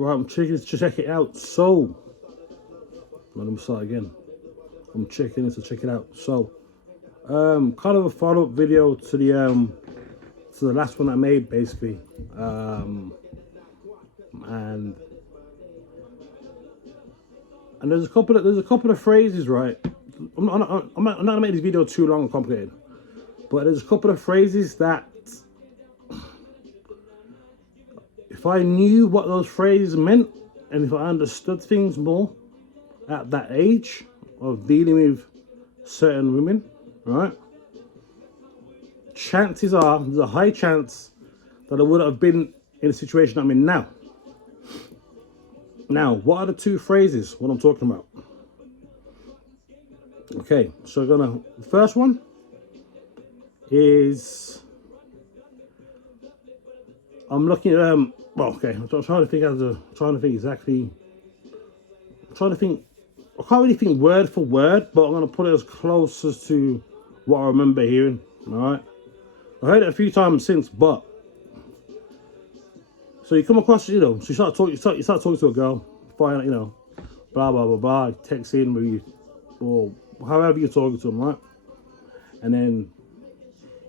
Right, I'm checking to check it out. So, let me start again. I'm checking it to check it out. So, kind of a follow-up video to the last one I made, basically. And there's a couple of phrases, right? I'm not gonna make this video too long and complicated, but there's a couple of phrases that, if I knew what those phrases meant and if I understood things more at that age of dealing with certain women, right? Chances are, there's a high chance that I would have been in the situation I'm in now. Now, what are the two phrases? What I'm talking about? Okay, so the first one is, I'm looking at well, okay, I'm trying to think exactly. I'm trying to think. I can't really think word for word, but I'm gonna put it as close as to what I remember hearing. All right, I heard it a few times since, but so you come across, so you start talking to a girl, find out, blah blah blah blah, texting with you, or however you're talking to them, right? And then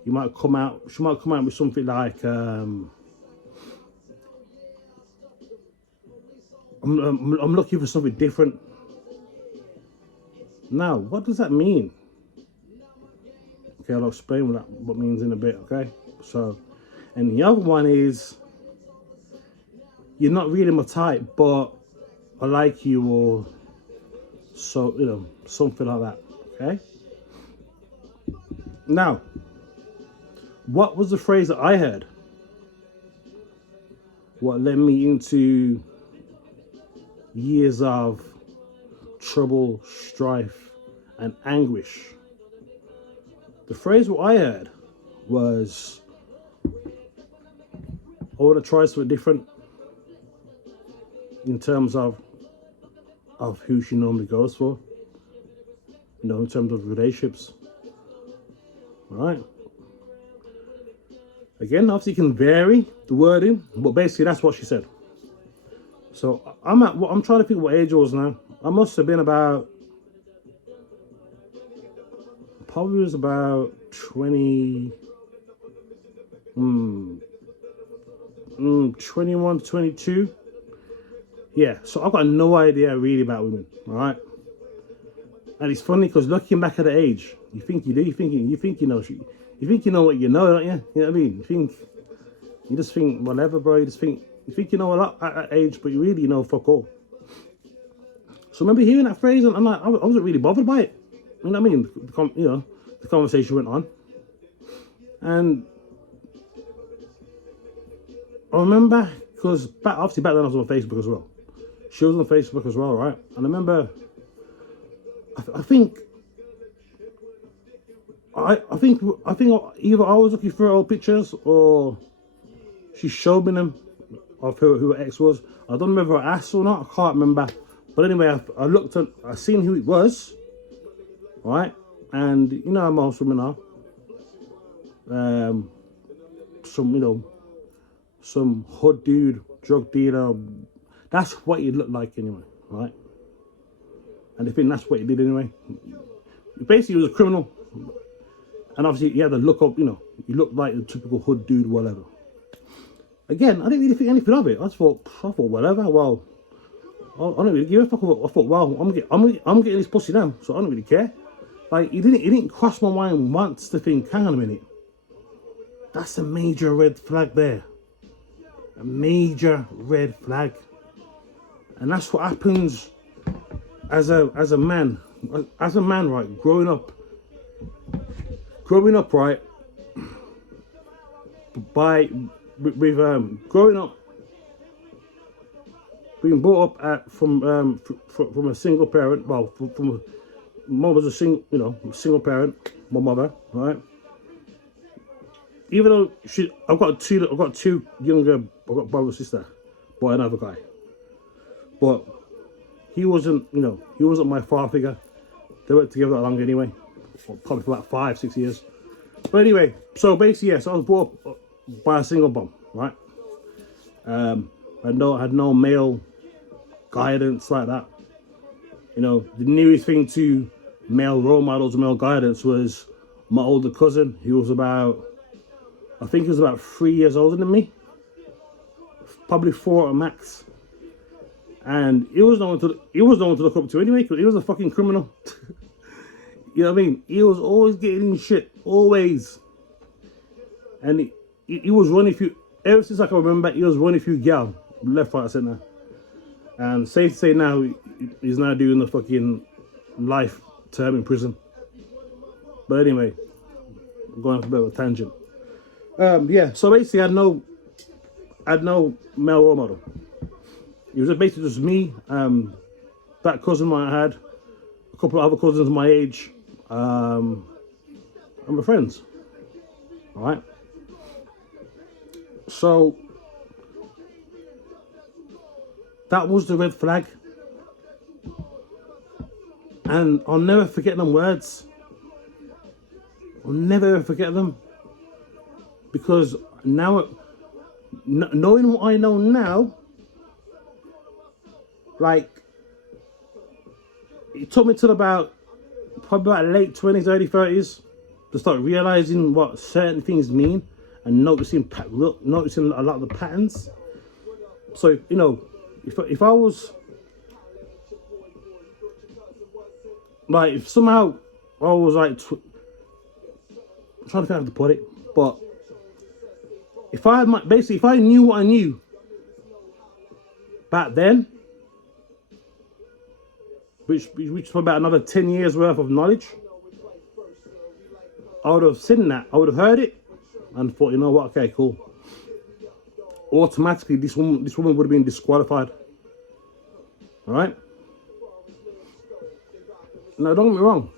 she might come out with something like, I'm looking for something different. Now, what does that mean? Okay, I'll explain what that means in a bit, okay? So, and the other one is, you're not really my type, but I like you, or so, something like that, okay? Now, what was the phrase that I heard? What led me into years of trouble, strife, and anguish? The phrase what I heard was, I want to try something different in terms of who she normally goes for, in terms of relationships, right? Again, obviously, you can vary the wording, but basically that's what she said. So I'm trying to think what age I was now. I must have been about, probably was about 20, 21, 22. Yeah, so I've got no idea really about women, all right? And it's funny because looking back at the age, you think you do, you think you know what you know, don't you? You know what I mean? You just think whatever, bro. You think you know a lot at that age, but you really know fuck all. So I remember hearing that phrase, and I'm like, I wasn't really bothered by it. You know what I mean? The conversation went on, and I remember, because obviously back then I was on Facebook as well. She was on Facebook as well, right? And I remember, I think either I was looking for her old pictures or she showed me them of who her ex was. I don't remember her ass or not. I can't remember. But anyway, I seen who it was, right? And how most women are. Some hood dude, drug dealer. That's what he looked like anyway, right? And I think that's what he did anyway. Basically, he was a criminal. And obviously, he had a look up, he looked like the typical hood dude, whatever. Again, I didn't really think anything of it. I thought, whatever. Well, I don't really give a fuck. I thought, well, I'm getting this pussy now, so I don't really care. Like, it didn't cross my mind once to think, hang on a minute, that's a major red flag there. A major red flag. And that's what happens as a man, right? Growing up, right? Growing up, being brought up from a single parent. Well, from mom was a single parent. My mother, right? Even though I've got two younger. I've got brother and sister, boy, another guy. But he wasn't my father figure. They weren't together that long anyway, probably for about 5-6 years. But anyway, so basically, yes, I was brought up by a single mom, right? had no male guidance like that. You know, the nearest thing to male role models, male guidance was my older cousin. He was about, I think he was about 3 years older than me, probably 4 at max. And he was no one to look up to anyway, because he was a fucking criminal. You know what I mean? He was always getting in shit, always. And he was running through, ever since I can remember, he was running through gal, left, right, center. And safe to say now, he's now doing the fucking life term in prison. But anyway, I'm going off a bit of a tangent. Yeah, so basically I had no male role model. It was basically just me, that cousin I had, a couple of other cousins my age, and my friends. All right. So that was the red flag, and I'll never forget them words. I'll never ever forget them, because now, knowing what I know now, like, it took me till probably about late 20s, early 30s to start realizing what certain things mean and noticing a lot of the patterns. So, you know, if I was, like, if somehow I was like, I'm trying to think how to put it, but if I knew what I knew back then, which was about another 10 years worth of knowledge, I would have seen that, I would have heard it, and thought, you know what, okay, cool. Automatically, this woman would have been disqualified. All right. Now, don't get me wrong.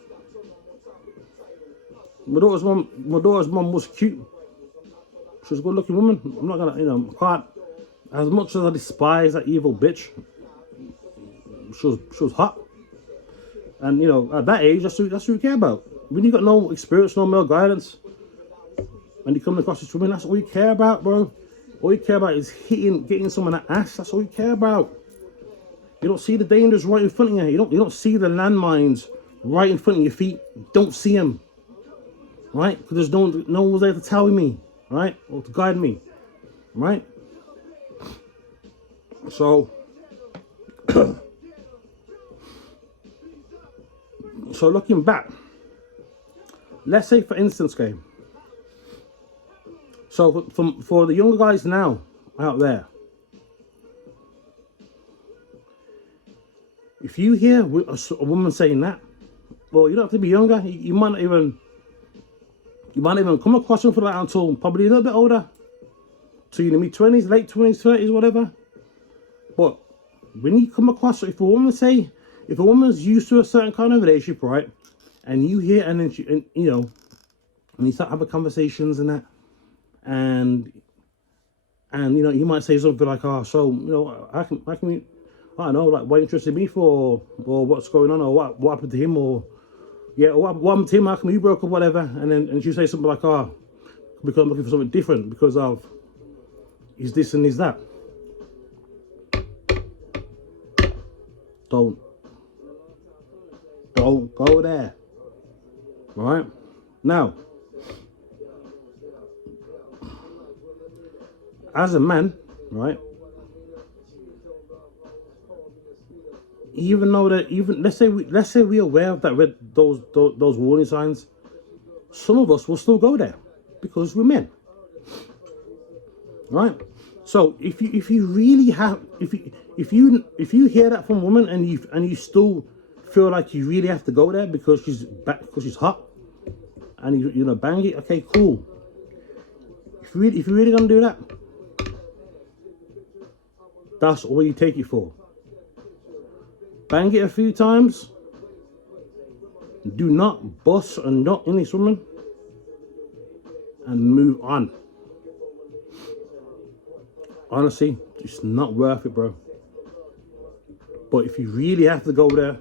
My daughter's mum was cute. She was a good-looking woman. I'm not gonna, you know, can't. As much as I despise that evil bitch, she was hot. And you know, at that age, that's what you care about. When you got no experience, no male guidance, and you come across this woman, that's all you care about, bro. All you care about is getting someone an ass. That's all you care about. You don't see the dangers right in front of you. You don't see the landmines right in front of your feet. Don't see them, right? Because there's no one was there to tell me, right, or to guide me, right? So, so looking back, let's say for instance, okay. So for the younger guys now out there, if you hear a woman saying that, well, you don't have to be younger. You might not even come across something like that until probably a little bit older, to your mid-20s, late 20s, 30s, whatever. But when you come across, if a woman's used to a certain kind of relationship, right, and you hear, and then you know, and you start having conversations and that, and you know, you might say something like, oh, so, you know, I can I don't know, like, what interested me for, or what's going on, or what happened to him, or yeah, or what happened to him, how come you broke up, whatever, and she say something like, oh, because I'm looking for something different because of is this and is that. Don't go there. All right? Now, as a man, right, even though that, let's say we're aware of that those warning signs, some of us will still go there because we're men, right? So if you really have, if you hear that from a woman and you still feel like you really have to go there because she's hot and you know, bang it, okay, cool. If you're really gonna do that, that's all you take it for. Bang it a few times. Do not bust a nut in this woman and move on. Honestly, it's not worth it, bro. But if you really have to go there,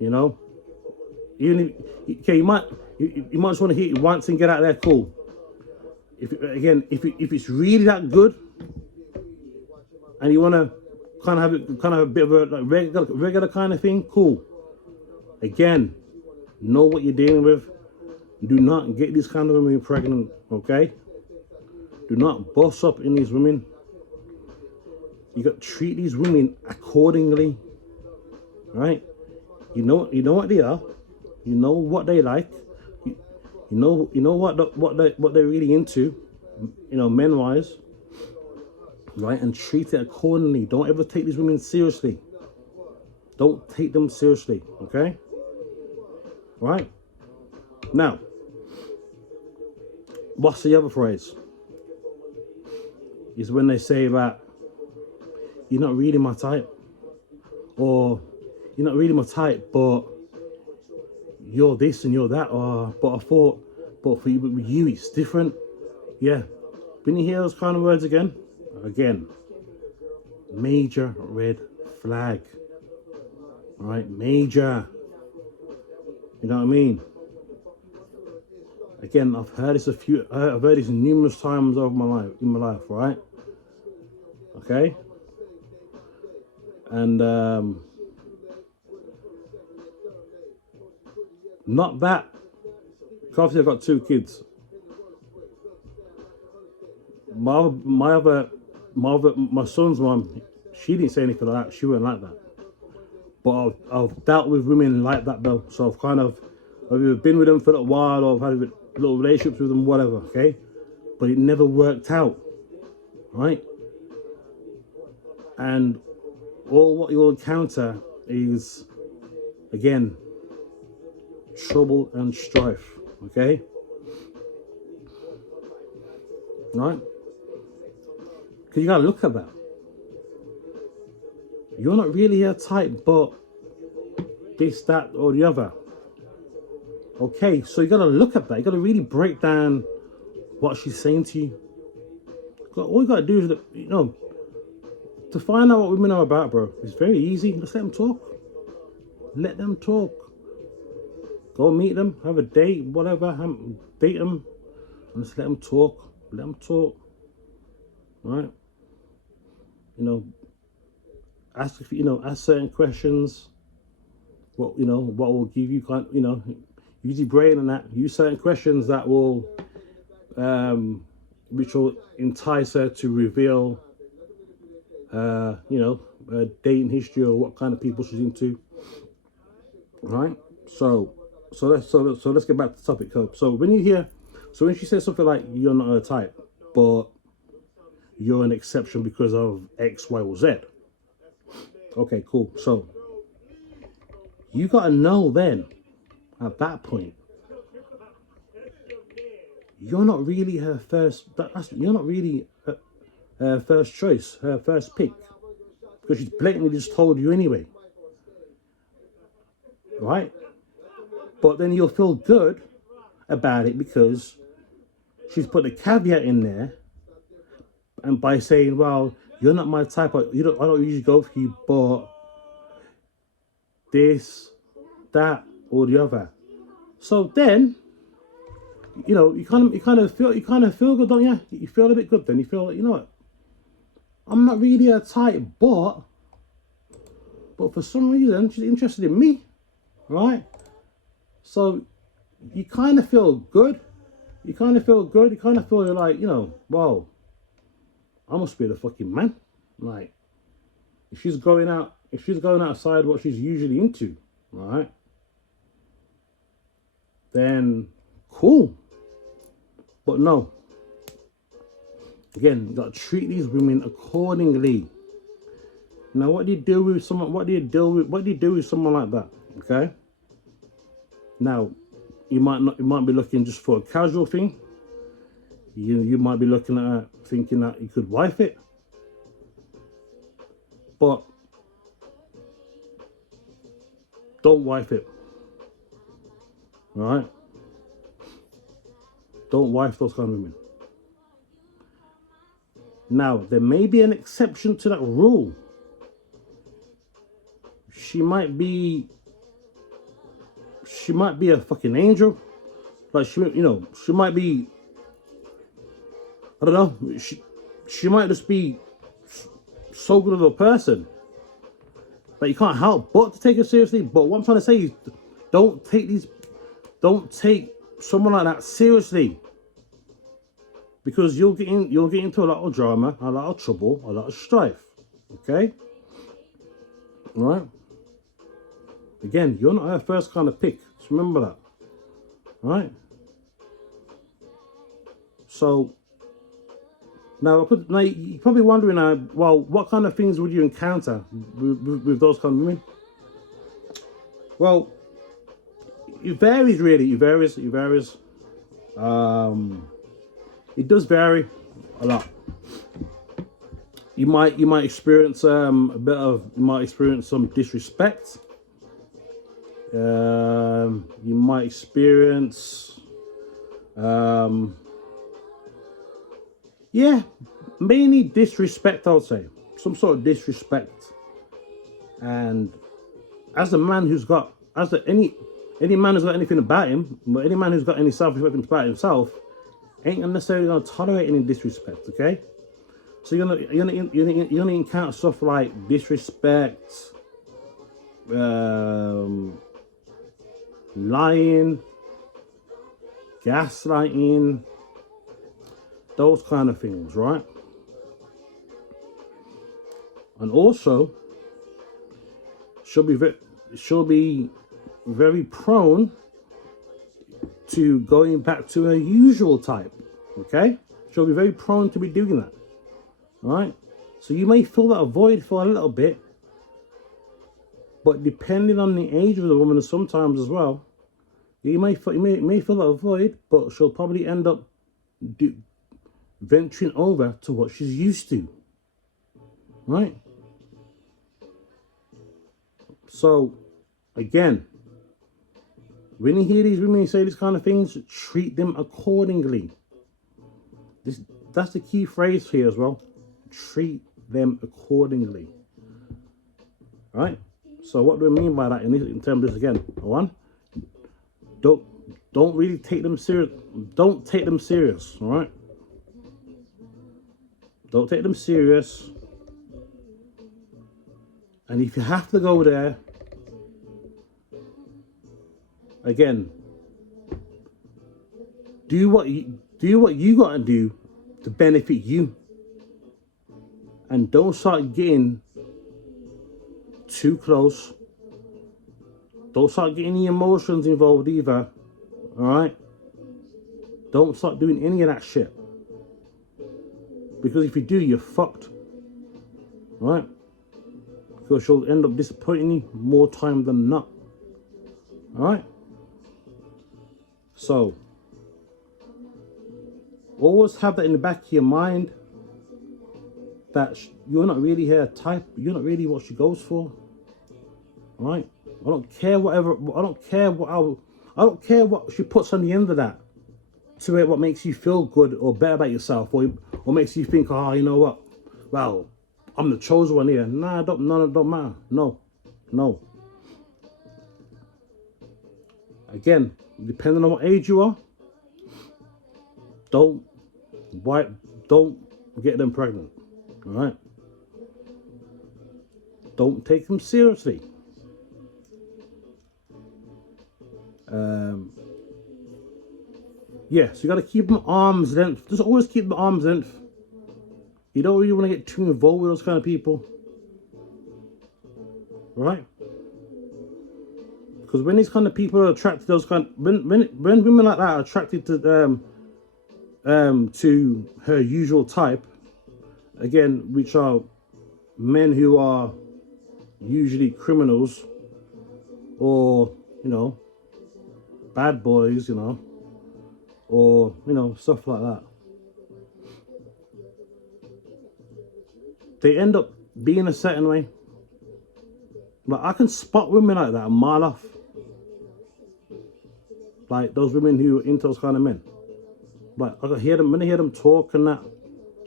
you know, even if, okay, you might just want to hit it once and get out there, cool. If it's really that good, and you want to kind of have it, kind of a bit of a like regular kind of thing, cool. Again, know what you're dealing with. Do not get these kind of women pregnant, okay? Do not boss up in these women. You got to treat these women accordingly, right? You know what they are. You know what they like. You know what they're really into, men wise, right? And treat it accordingly. Don't ever take these women seriously. Don't take them seriously, okay? Right? Now, what's the other phrase? Is when they say that you're not really my type, or you're not really my type, but you're this and you're that, or but for you it's different. Yeah, when you hear those kind of words again, major red flag. All right, major. You know what I mean? Again, I've heard this I've heard this numerous times over in my life, right? Okay, and not that. Obviously, I've got 2 kids. My son's mom, she didn't say anything like that. She wasn't like that. But I've dealt with women like that though. So I've either been with them for a while, or I've had little relationships with them, whatever. Okay, but it never worked out, right? And all what you'll encounter is, again, trouble and strife. Okay, right? Because you gotta look at that. You're not really her type, but this, that, or the other. Okay, so you gotta look at that. You gotta really break down what she's saying to you. All you gotta do is, to find out what women are about, bro. It's very easy. Just let them talk. Let them talk. Go meet them, have a date, whatever. Date them, and just let them talk. Let them talk. Right? Ask certain questions. What will give you use your brain and that. Use certain questions that will, which will entice her to reveal, a dating history or what kind of people she's into. Right? So let's get back to the topic. So when she says something like you're not her type, but you're an exception because of X, Y, or Z. Okay, cool. So you gotta know then, at that point, you're not really her first. You're not really her first choice, her first pick, because she's blatantly just told you anyway, right? But then you'll feel good about it because she's put a caveat in there, and by saying, "Well, you're not my type. I don't usually go for you, but this, that, or the other." So then, you kind of feel good, don't you? You feel a bit good. Then you feel like, you know what? I'm not really a type, but for some reason she's interested in me, right? So you kind of feel good. You kind of feel like, wow, I must be the fucking man. Like, if she's going outside what she's usually into, right? Then cool. But no. Again, you gotta treat these women accordingly. Now, what do you do with someone like that? Okay. Now, you might be looking just for a casual thing. You might be looking at her thinking that you could wife it. But don't wife it. Alright? Don't wife those kind of women. Now, there may be an exception to that rule. She might be a fucking angel. Like, she might be, I don't know, she might just be so good of a person that you can't help but to take it seriously. But what I'm trying to say is, don't take someone like that seriously, because you'll get into a lot of drama, a lot of trouble, a lot of strife. Okay, all right. Again, you're not her first kind of pick. Just remember that, all right? So now you're probably wondering, well, what kind of things would you encounter with those kind of women? Well, it varies really. It varies. It does vary a lot. You might experience you might experience some disrespect. You might experience yeah, mainly disrespect, I would say. Some sort of disrespect. And as a man who's got, any man who's got anything about him, but any man who's got any self-respect about himself, ain't necessarily gonna tolerate any disrespect, okay? So you're gonna encounter stuff like disrespect, lying, gaslighting, those kind of things, right? And also, she'll be very prone to going back to her usual type. Okay, she'll be very prone to be doing that. All right, so you may fill that void for a little bit, but depending on the age of the woman, sometimes as well, you may fill that void, but she'll probably end up venturing over to what she's used to. Right? So, again, when you hear these women say these kind of things, treat them accordingly. That's the key phrase here as well. Treat them accordingly. Right? So what do we mean by that in terms of this again? One, don't really take them serious. Don't take them serious, all right? Don't take them serious. And if you have to go there, again, do what you got to do to benefit you, and don't start getting too close. Don't start getting any emotions involved either. All right? Don't start doing any of that shit, because if you do, you're fucked. All right? Because she'll end up disappointing you more time than not. All right? So, always have that in the back of your mind, that you're not really her type. You're not really what she goes for. All right? I don't care what she puts on the end of that to it, what makes you feel good or better about yourself, or makes you think, oh, you know what? Well, I'm the chosen one here. Nah, it don't matter. No. Again, depending on what age you are, don't get them pregnant. All right? Don't take them seriously. Yeah, so you got to keep them arm's length. Just always keep them arm's length. You don't really want to get too involved with those kind of people, right? Because when these kind of people are attracted to those when women like that are attracted to her usual type, again, which are men who are usually criminals, or bad boys, or stuff like that, they end up being a certain way. Like, I can spot women like that a mile off. Like those women who are into those kind of men. Like, I can hear them when I hear them talk and that,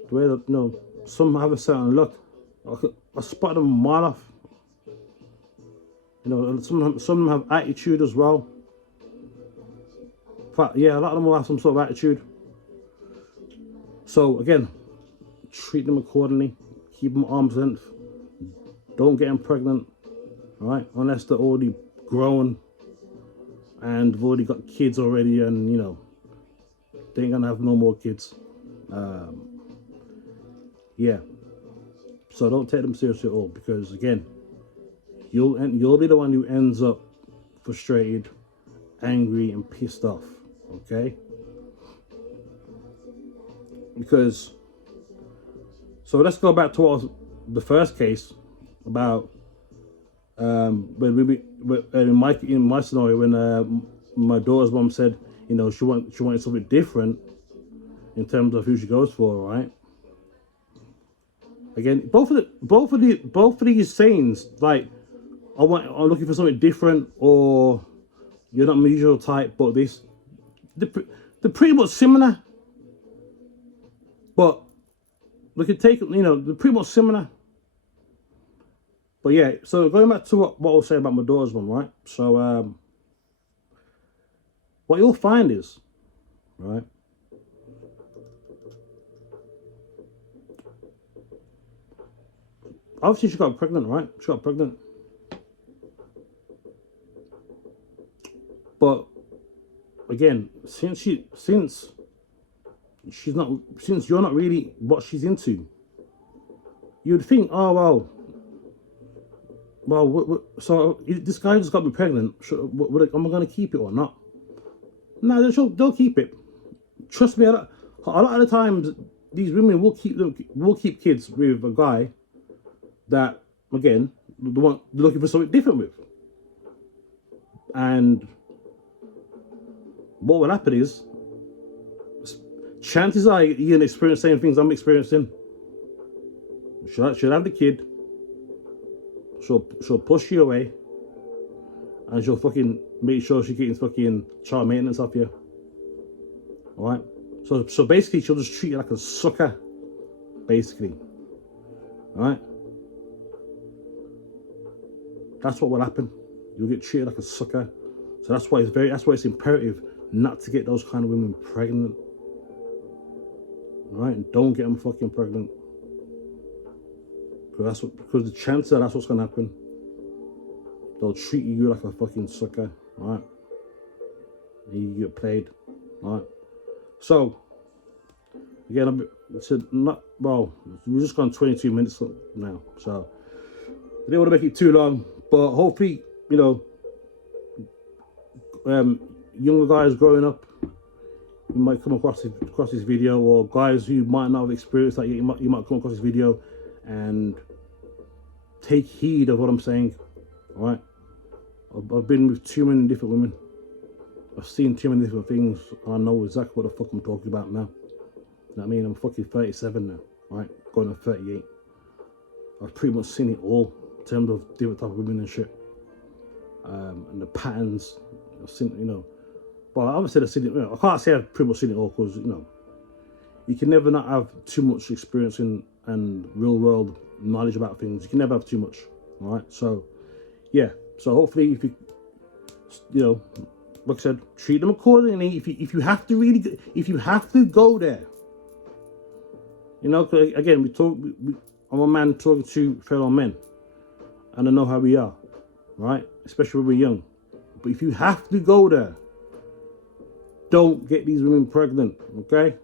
the way that some have a certain look. I spot them a mile off. Some of them have attitude as well. In fact, yeah, a lot of them will have some sort of attitude. So again, treat them accordingly. keep them at arm's length. Don't get them pregnant, right? Unless they're already grown and have already got kids already, and you know they ain't gonna have no more kids. Yeah. So don't take them seriously at all, because again, you'll be the one who ends up frustrated, angry, and pissed off. Okay? Because so let's go back to what was the first case about when in my scenario when my daughter's mom said, you know, she wanted something different in terms of who she goes for, right? Again, both of these sayings, like I'm looking for something different, or you're not my usual type, but this, they're pretty much similar. But we could take, you know, they're pretty much similar. But yeah, so going back to what I was saying about my daughter's mum, right? So what you'll find is, right, obviously she got pregnant, right? She got pregnant. But again, since you're not really what she's into, you'd think, oh well, so this guy just got me pregnant. Am I going to keep it or not? No, they'll keep it. Trust me. A lot of the times, these women will keep kids with a guy that, again, they're looking for something different with. And what will happen is, chances are you're going to experience the same things I'm experiencing. She'll have the kid. She'll push you away, and she'll fucking make sure she's getting fucking child maintenance off you. Alright? So basically she'll just treat you like a sucker. Basically. Alright? That's what will happen. You'll get treated like a sucker. So that's why it's imperative not to get those kind of women pregnant. Alright? And don't get them fucking pregnant. Because the chances are that's what's gonna happen. They'll treat you like a fucking sucker, right? And you get played, right? So again, we're just gone 22 minutes now, so I didn't want to make it too long, but hopefully, you know, younger guys growing up, you might come across this video, or guys who might not have experienced that, you might come across this video and take heed of what I'm saying. All right, I've been with too many different women. I've seen too many different things. I know exactly what the fuck I'm talking about now. You know what I mean? I'm fucking 37 now, right? Going to 38. I've pretty much seen it all in terms of different type of women and shit. And the patterns, I've seen, you know. But obviously I've seen it, you know, I can't say I've pretty much seen it all, because, you know, you can never not have too much experience and real world knowledge about things. You can never have too much. All right. So yeah. So hopefully, if you know, like I said, treat them accordingly. If you have to go there, you know, again, I'm a man talking to fellow men, and I know how we are, right? Especially when we're young. But if you have to go there, don't get these women pregnant, okay?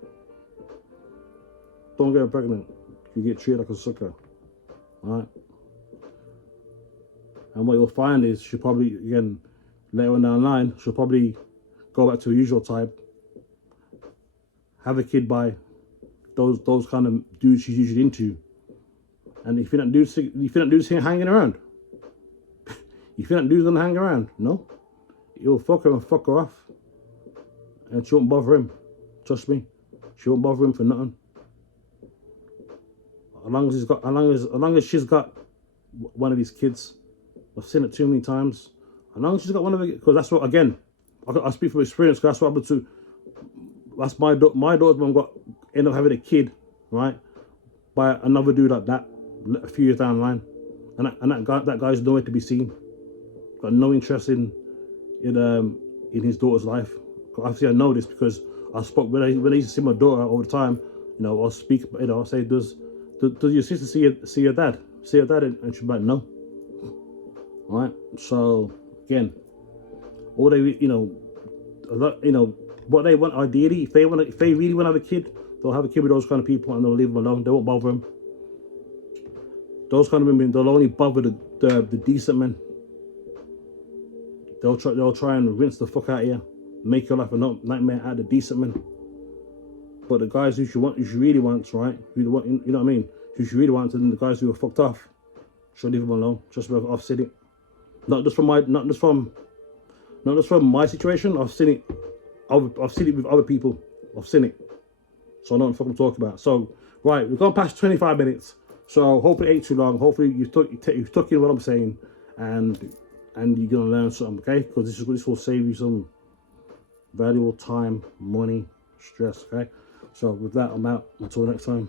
Don't get her pregnant. You get treated like a sucker, all right? And what you'll find is she'll probably, again, later on down the line, she'll probably go back to her usual type, have a kid by those kind of dudes she's usually into. And if you're not dudes hanging around, if you're not dudes gonna hang around, no, you'll fuck her and fuck her off, and she won't bother him. Trust me, she won't bother him for nothing. As long as she's got one of his kids. I've seen it too many times. As long as she's got one of it, because that's what, again, I speak from experience, because that's what happened to, that's my daughter's mum ended up having a kid, right, by another dude like that, a few years down the line. And that guy's nowhere to be seen. Got no interest in his daughter's life. Obviously I know this because I spoke, when I used to see my daughter all the time, you know, I'll speak, you know, I'll say, does Does your sister see your dad? See your dad, and she's like, no. Right. So again, all they, what they want ideally, if they really want to have a kid, they'll have a kid with those kind of people and they'll leave them alone. They won't bother them. Those kind of women, they'll only bother the decent men. They'll try and rinse the fuck out of you, make your life a nightmare out of the decent men. But the guys who she really wants, right? You know what I mean? Who she really wants, and the guys who are fucked off, she'll leave them alone. Just I've seen it. Not just from my situation. I've seen it. I've seen it with other people. I've seen it. So I know what the fuck I'm talking about. So right, we've gone past 25 minutes. So hopefully it ain't too long. Hopefully you've took in what I'm saying, and you're gonna learn something, okay? Because this will save you some valuable time, money, stress, okay? So with that, I'm out. Until next time.